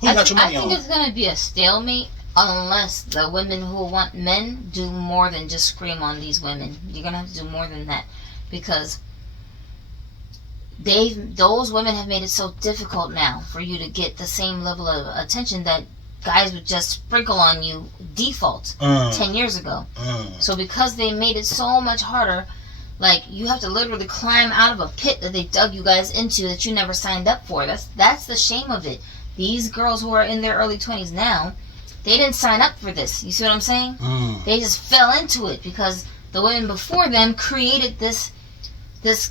Who you got your money on? I think it's going to be a stalemate unless the women who want men do more than just scream on these women. You're going to have to do more than that because those women have made it so difficult now for you to get the same level of attention that guys would just sprinkle on you default 10 years ago. So because they made it so much harder, like you have to literally climb out of a pit that they dug you guys into that you never signed up for. That's the shame of it. These girls who are in their early 20s now, they didn't sign up for this. You see what I'm saying? They just fell into it because the women before them created this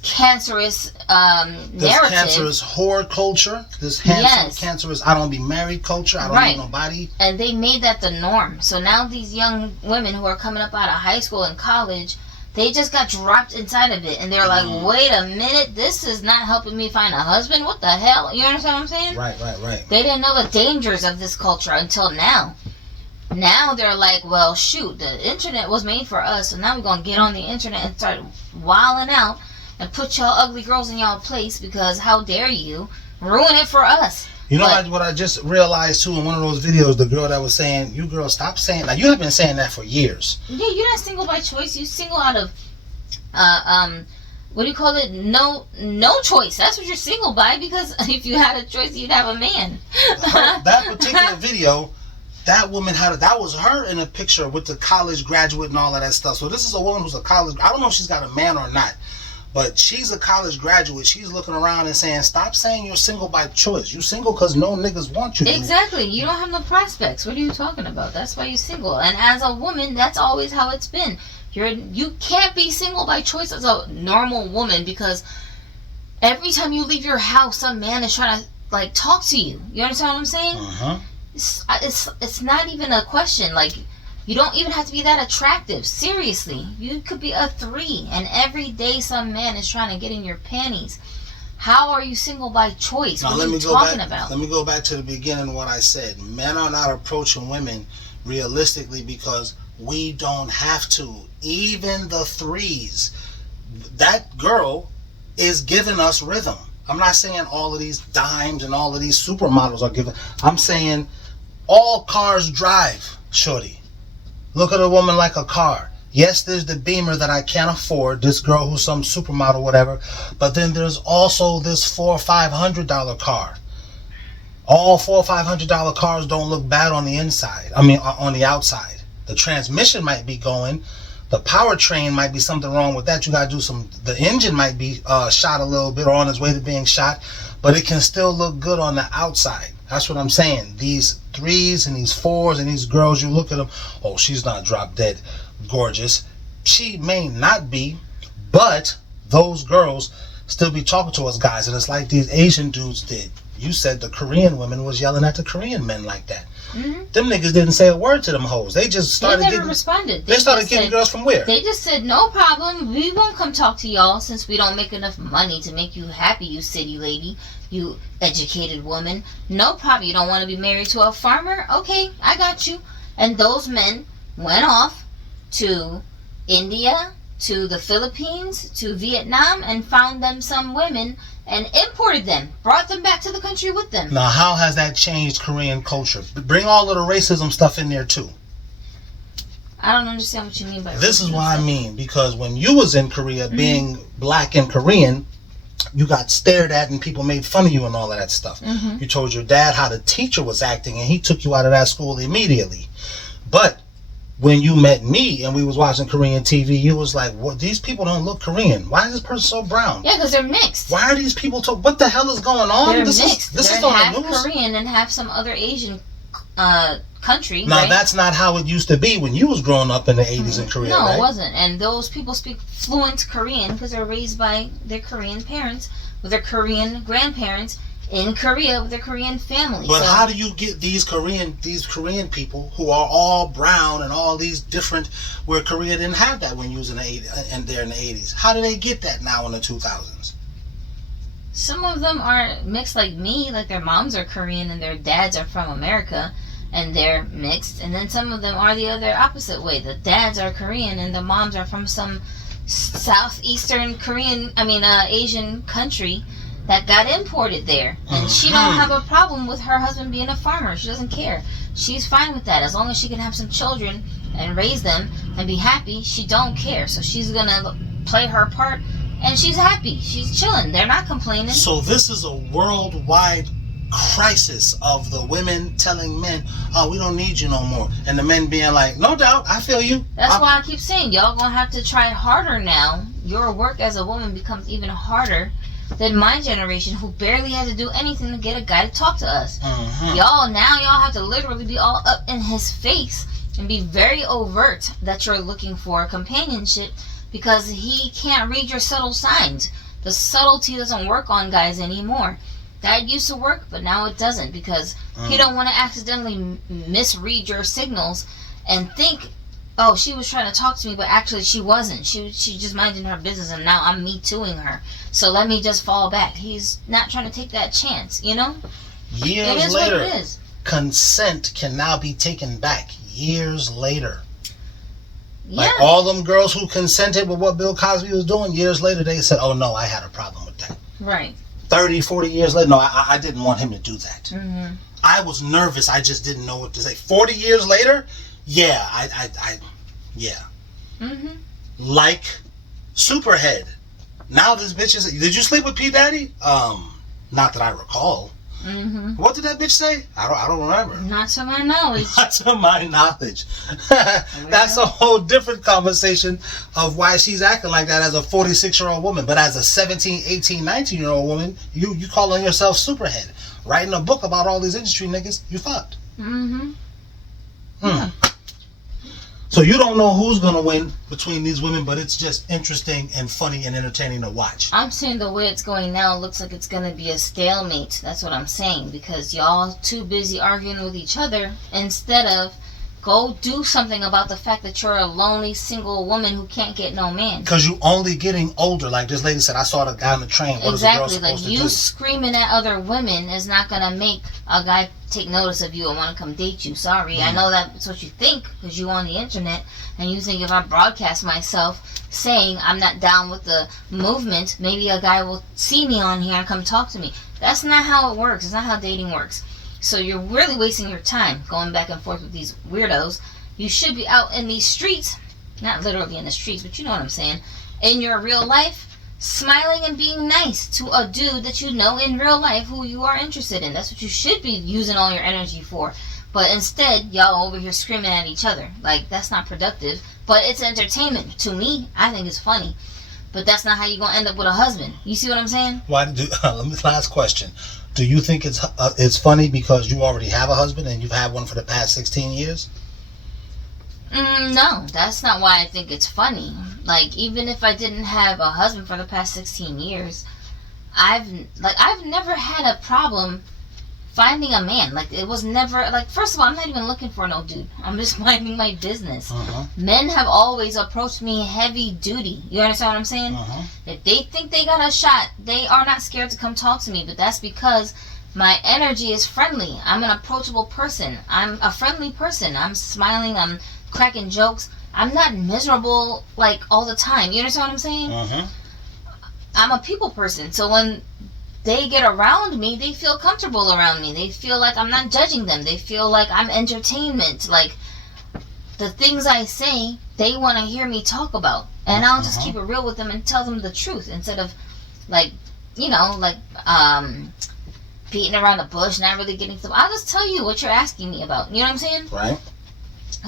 cancerous narrative. This cancerous whore culture. This cancerous I don't be married culture. I don't know nobody. And they made that the norm. So now these young women who are coming up out of high school and college, they just got dropped inside of it. And they're like, wait a minute, this is not helping me find a husband. What the hell? You understand what I'm saying? Right. They didn't know the dangers of this culture until now. Now they're like, well, shoot, the internet was made for us. So now we're going to get on the internet and start wilding out and put y'all ugly girls in y'all place because how dare you ruin it for us. You know what I just realized too in one of those videos, the girl that was saying, you girls stop saying that. You have been saying that for years. Yeah, you're not single by choice. You single out of what do you call it? No choice. That's what you're single by, because if you had a choice you'd have a man. That particular video, that woman that was her in a picture with the college graduate and all of that stuff. So this is a woman who's a college, I don't know if she's got a man or not, but she's a college graduate. She's looking around and saying, stop saying you're single by choice. You single because no niggas want you. Exactly. You don't have no prospects. What are you talking about? That's why you're single. And as a woman, that's always how it's been. You can't be single by choice as a normal woman, because every time you leave your house, some man is trying to talk to you. You understand what I'm saying? It's not even a question. You don't even have to be that attractive. Seriously, you could be a 3, and every day some man is trying to get in your panties. How are you single by choice? Now, what are you talking about? Let me go back to the beginning of what I said. Men are not approaching women realistically because we don't have to. Even the 3s, that girl is giving us rhythm. I'm not saying all of these dimes and all of these supermodels are giving. I'm saying all cars drive, shorty. Look at a woman like a car. Yes, there's the Beamer that I can't afford, this girl who's some supermodel, whatever. But then there's also this $400 or $500 car. All $400 or $500 cars don't look bad on the inside. I mean, on the outside. The transmission might be going. The powertrain might be something wrong with that. You got to do the engine might be shot a little bit or on its way to being shot. But it can still look good on the outside. That's what I'm saying. These 3s and these 4s and these girls, you look at them, oh, she's not drop dead gorgeous. She may not be, but those girls still be talking to us guys. And it's like these Asian dudes did. You said the Korean women was yelling at the Korean men like that. Mm-hmm. Them niggas didn't say a word to them hoes. They just started They never responded. They started getting girls from where? They just said, no problem. We won't come talk to y'all since we don't make enough money to make you happy, you city lady, you educated woman. No problem. You don't want to be married to a farmer? Okay, I got you. And those men went off to India, to the Philippines, to Vietnam, and found them some women and imported them, brought them back to the country with them. Now, how has that changed Korean culture? Bring all of the racism stuff in there, too. I don't understand what you mean by this is what I mean, because when you was in Korea, being black and Korean, you got stared at and people made fun of you and all of that stuff. You told your dad how the teacher was acting and he took you out of that school immediately. But when you met me and we was watching Korean TV, you was like, "What? These people don't look Korean. Why is this person so brown? Yeah, because they're mixed. Why are these people? What the hell is going on? They're This mixed. is They're on half the news. Korean and half some other Asian country. Now right? that's not how it used to be when you was growing up in the 80s in Korea. No, right? it wasn't. And those people speak fluent Korean because they're raised by their Korean parents with their Korean grandparents in Korea with their Korean family. But so, how do you get these Korean people who are all brown and all these different, where Korea didn't have that when you was in the 80s and there in the 80s? How do they get that now in the 2000s? some of them are mixed like me, like their moms are Korean and their dads are from America and they're mixed. And then some of them are the other opposite way. The dads are Korean and the moms are from some southeastern Asian country that got imported there. And she don't have a problem with her husband being a farmer. She doesn't care. She's fine with that. As long as she can have some children and raise them and be happy, she don't care. So she's gonna play her part and she's happy. She's chilling. They're not complaining. So this is a worldwide crisis of the women telling men, "Oh, we don't need you no more," and the men being like, "No doubt, I feel you." That's why I keep saying y'all gonna have to try harder now. Your work as a woman becomes even harder than my generation, who barely had to do anything to get a guy to talk to us. Y'all have to literally be all up in his face and be very overt that you're looking for companionship because he can't read your subtle signs. The subtlety doesn't work on guys anymore. That used to work, but now it doesn't because he don't want to accidentally misread your signals and think, "Oh, she was trying to talk to me," but actually she wasn't. She just minding her business, and now I'm me tooing her. So let me just fall back. He's not trying to take that chance, you know? Years It is later, what it is. consent can now be taken back. Years later. Yeah. Like all them girls who consented with what Bill Cosby was doing, years later they said, "Oh no, I had a problem with that." Right. 30, 40 years later, no, I didn't want him to do that. Mm-hmm. I was nervous. I just didn't know what to say. 40 years later, yeah, yeah. Mm-hmm. Like Superhead. Now this bitch is, did you sleep with P. Daddy? Not that I recall. Mm-hmm. What did that bitch say? I don't remember. Not to my knowledge. Not to my knowledge. That's a whole different conversation of why she's acting like that as a 46-year-old woman. But as a 17, 18, 19-year-old woman, you calling yourself Superhead. Writing a book about all these industry niggas, you fucked. Mm-hmm. Yeah. So you don't know who's going to win between these women, but it's just interesting and funny and entertaining to watch. I'm saying the way it's going now, it looks like it's going to be a stalemate. That's what I'm saying. Because y'all too busy arguing with each other instead of go do something about the fact that you're a lonely single woman who can't get no man. Because you only getting older. Like this lady said, I saw the guy on the train. What Exactly. is a girl supposed to you do? screaming at other women is not going to make a guy take notice of you and want to come date you. Sorry. I know that's what you think because you on the internet and you think if I broadcast myself saying I'm not down with the movement, maybe a guy will see me on here and come talk to me. That's not how it works. It's not how dating works. So you're really wasting your time going back and forth with these weirdos. You should be out in these streets, not literally in the streets, but you know what I'm saying, in your real life, smiling and being nice to a dude that you know in real life who you are interested in. That's what you should be using all your energy for. But instead, y'all over here screaming at each other. Like, that's not productive. But it's entertainment. To me, I think it's funny. But that's not how you're going to end up with a husband. You see what I'm saying? Let me last question. Do you think it's funny because you already have a husband and you've had one for the past 16 years? No, that's not why I think it's funny. Like, even if I didn't have a husband for the past 16 years, I've never had a problem finding a man. Like, it was never, like, first of all, I'm not even looking for no dude. I'm just minding my business. Men have always approached me heavy duty. You understand what I'm saying? If they think they got a shot, they are not scared to come talk to me. But that's because my energy is friendly. I'm an approachable person. I'm a friendly person. I'm smiling. I'm cracking jokes. I'm not miserable, like, all the time. You understand what I'm saying? I'm a people person. So when they get around me, they feel comfortable around me. They feel like I'm not judging them. They feel like I'm entertainment. Like, the things I say, they want to hear me talk about. And I'll just keep it real with them and tell them the truth instead of, like, you know, like, beating around the bush, not really getting some. I'll just tell you what you're asking me about. You know what I'm saying? Right.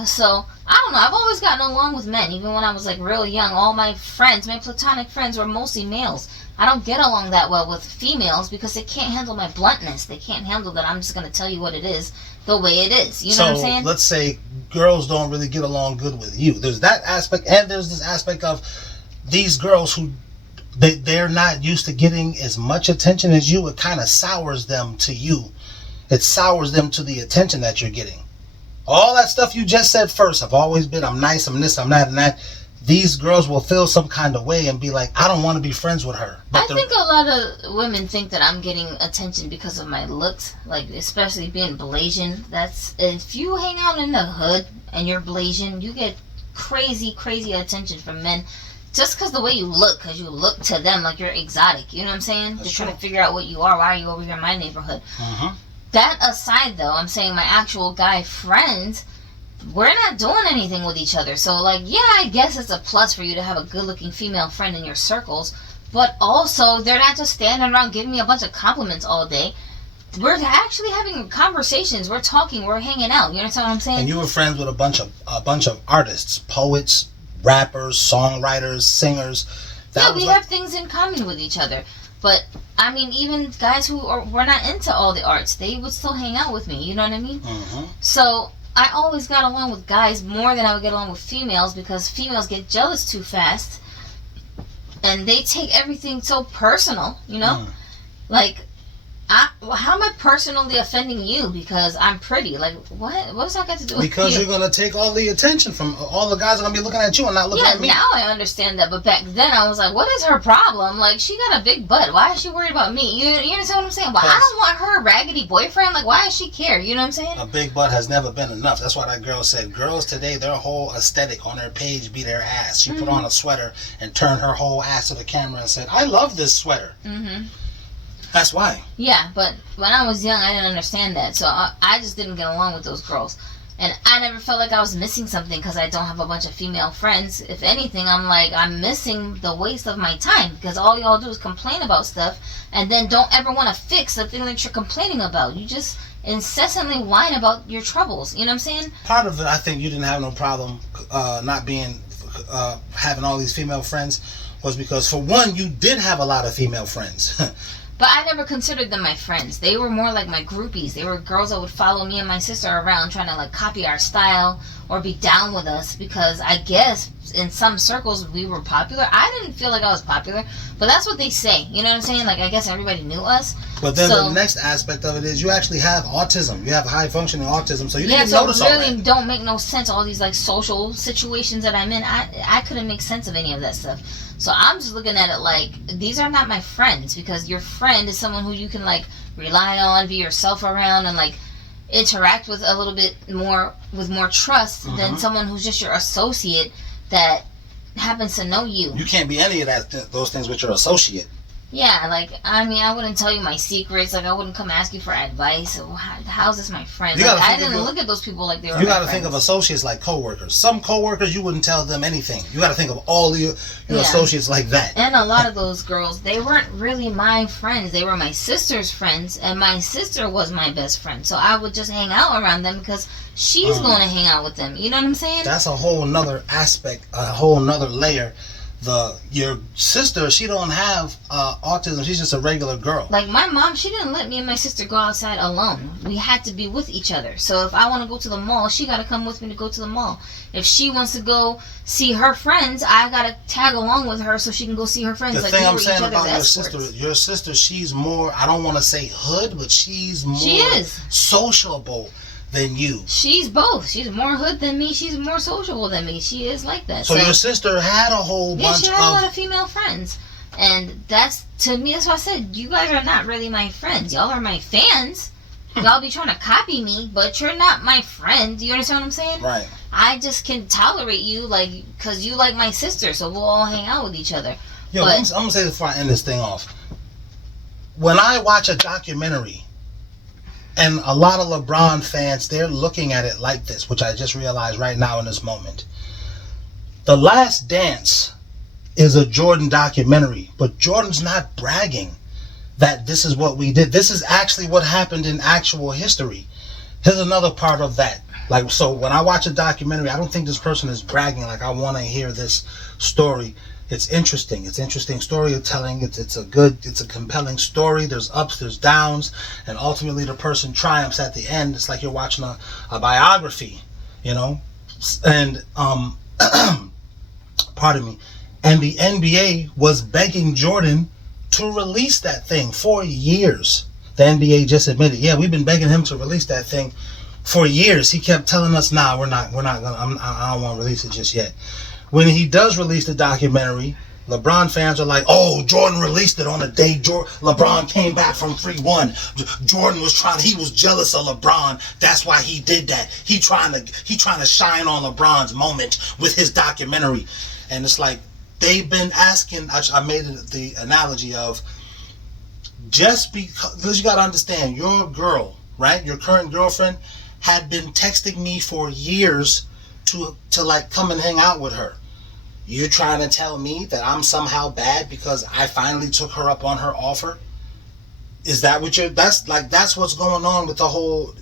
So, I don't know. I've always gotten along with men. Even when I was like real young, all my friends, my platonic friends, were mostly males. I don't get along that well with females because they can't handle my bluntness. They can't handle that I'm just going to tell you what it is the way it is. You know what I'm saying? So, let's say girls don't really get along good with you. There's that aspect, and there's this aspect of these girls who they're not used to getting as much attention as you. It kind of sours them to you. It sours them to the attention that you're getting. All that stuff you just said first, I've always been, I'm nice, I'm this, I'm that, and that. These girls will feel some kind of way and be like, I don't want to be friends with her. But I think a lot of women think that I'm getting attention because of my looks, like especially being Blasian. That's, if you hang out in the hood and you're Blasian, you get crazy attention from men just because the way you look, because you look to them like you're exotic. You know what I'm saying? They're trying to figure out what you are. Why are you over here in my neighborhood? That aside, though, I'm saying my actual guy friends, we're not doing anything with each other. So, like, yeah, I guess it's a plus for you to have a good-looking female friend in your circles. But also, they're not just standing around giving me a bunch of compliments all day. We're actually having conversations. We're talking. We're hanging out. You understand what I'm saying? And you were friends with a bunch of artists, poets, rappers, songwriters, singers. Yeah, we have things in common with each other. But, I mean, even guys who were not into all the arts, they would still hang out with me. You know what I mean? So, I always got along with guys more than I would get along with females because females get jealous too fast. And they take everything so personal, you know? Like, how am I personally offending you because I'm pretty? Like, what does that got to do with because you? You're going to take all the attention from all the guys are going to be looking at you and not looking at me. Yeah, now I understand that. But back then I was like, what is her problem? Like, she got a big butt. Why is she worried about me? You understand what I'm saying? But I don't want her raggedy boyfriend. Like, why does she care? You know what I'm saying? A big butt has never been enough. That's why that girl said, girls today, their whole aesthetic on their page be their ass. She put on a sweater and turned her whole ass to the camera and said, I love this sweater. That's why. Yeah, but when I was young, I didn't understand that. So I just didn't get along with those girls. And I never felt like I was missing something because I don't have a bunch of female friends. If anything, I'm like, I'm missing the waste of my time because all y'all do is complain about stuff and then don't ever want to fix the thing that you're complaining about. You just incessantly whine about your troubles. You know what I'm saying? Part of it, I think you didn't have no problem not being, having all these female friends was because, for one, you did have a lot of female friends. But I never considered them my friends. They were more like my groupies. They were girls that would follow me and my sister around trying to like copy our style or be down with us because I guess in some circles we were popular. I didn't feel like I was popular, but that's what they say. You know what I'm saying? Like, I guess everybody knew us. But then the next aspect of it is you actually have autism. You have high functioning autism, so you didn't notice all that. Yeah, so it really don't make no sense, all these like social situations that I'm in. I couldn't make sense of any of that stuff. So I'm just looking at it like, these are not my friends, because your friend is someone who you can like rely on, be yourself around, and like interact with a little bit more, with more trust than someone who's just your associate that happens to know you. You can't be any of those things with your associate. Yeah, like, I mean, I wouldn't tell you my secrets. Like, I wouldn't come ask you for advice. How's this my friend? Like, I didn't look at those people like they were my friends. You got to think of associates like coworkers. Some coworkers, you wouldn't tell them anything. You got to think of all your associates like that. And a lot of those girls, they weren't really my friends. They were my sister's friends, and my sister was my best friend. So I would just hang out around them because she's going to hang out with them. You know what I'm saying? That's a whole nother aspect, a whole nother layer. Your sister, she don't have autism. She's just a regular girl. Like, my mom, she didn't let me and my sister go outside alone. We had to be with each other. So if I want to go to the mall, she got to come with me to go to the mall. If she wants to go see her friends, I got to tag along with her so she can go see her friends. The thing I'm saying about your sister, she's more, I don't want to say hood, but she's more sociable than you. She's both. She's more hood than me. She's more sociable than me. She is like that. So your sister had a whole bunch of... Yeah, she had a lot of female friends. And that's, to me, that's why I said, you guys are not really my friends. Y'all are my fans. Y'all be trying to copy me, but you're not my friend. Do you understand what I'm saying? Right. I just can tolerate you, like, because you like my sister, so we'll all hang out with each other. Yo, I'm going to say this before I end this thing off. When I watch a documentary... And a lot of LeBron fans, they're looking at it like this, which I just realized right now in this moment. The Last Dance is a Jordan documentary, but Jordan's not bragging that this is what we did. This is actually what happened in actual history. Here's another part of that. Like, so when I watch a documentary, I don't think this person is bragging. Like, I want to hear this story. It's interesting. It's interesting storytelling. It's a compelling story. There's ups, there's downs, and ultimately the person triumphs at the end. It's like you're watching a biography, you know. And pardon me. And the NBA was begging Jordan to release that thing for years. The NBA just admitted, yeah, we've been begging him to release that thing for years. He kept telling us, nah, we're not gonna. I don't want to release it just yet. When he does release the documentary, LeBron fans are like, oh, Jordan released it on the day LeBron came back from 3-1. Jordan he was jealous of LeBron. That's why he did that. He trying to shine on LeBron's moment with his documentary. And it's like, they've been asking, I made the analogy of, just because you got to understand, your girl, right, your current girlfriend, had been texting me for years to like come and hang out with her. You're trying to tell me that I'm somehow bad because I finally took her up on her offer? Is that what that's what's going on with the whole,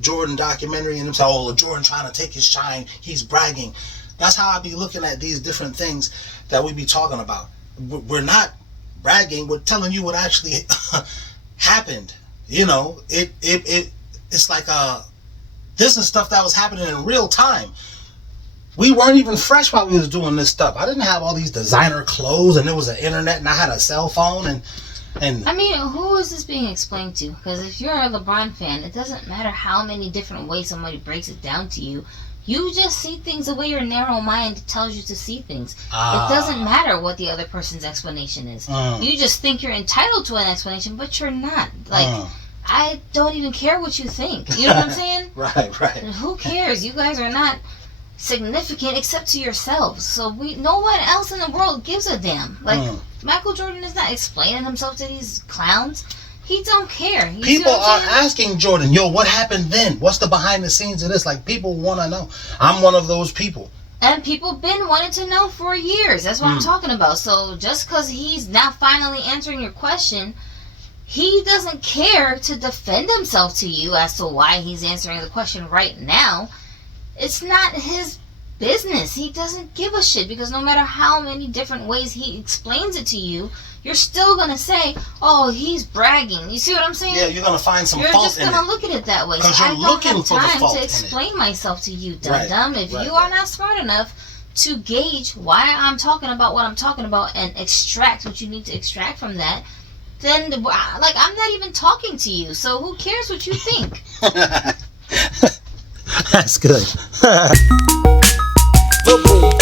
Jordan documentary, and himself, oh, Jordan trying to take his shine, he's bragging. That's how I be looking at these different things that we be talking about. We're not bragging, we're telling you what actually happened. It's like this is stuff that was happening in real time. We weren't even fresh while we was doing this stuff. I didn't have all these designer clothes, and there was an internet, and I had a cell phone, and I mean, who is this being explained to? Because if you're a LeBron fan, it doesn't matter how many different ways somebody breaks it down to you. You just see things the way your narrow mind tells you to see things. It doesn't matter what the other person's explanation is. You just think you're entitled to an explanation, but you're not. Like, I don't even care what you think. You know what I'm saying? Right. And who cares? You guys are not significant except to yourselves. So no one else in the world gives a damn. Like, Michael Jordan is not explaining himself to these clowns. He don't care. People are asking Jordan, yo, what happened then? What's the behind the scenes of this? Like, people want to know. I'm one of those people. And people been wanting to know for years. That's what I'm talking about. So just because he's now finally answering your question, he doesn't care to defend himself to you as to why he's answering the question right now. It's not his business. He doesn't give a shit, because no matter how many different ways he explains it to you, you're still going to say, oh, he's bragging. You see what I'm saying? Yeah, you're going to find some fault in it. You're just going to look at it that way. Because you're looking for the fault in it. I don't have time to explain myself to you, dum-dum. If you are not smart enough to gauge why I'm talking about what I'm talking about and extract what you need to extract from that, then, like, I'm not even talking to you. So who cares what you think? That's good. The boom,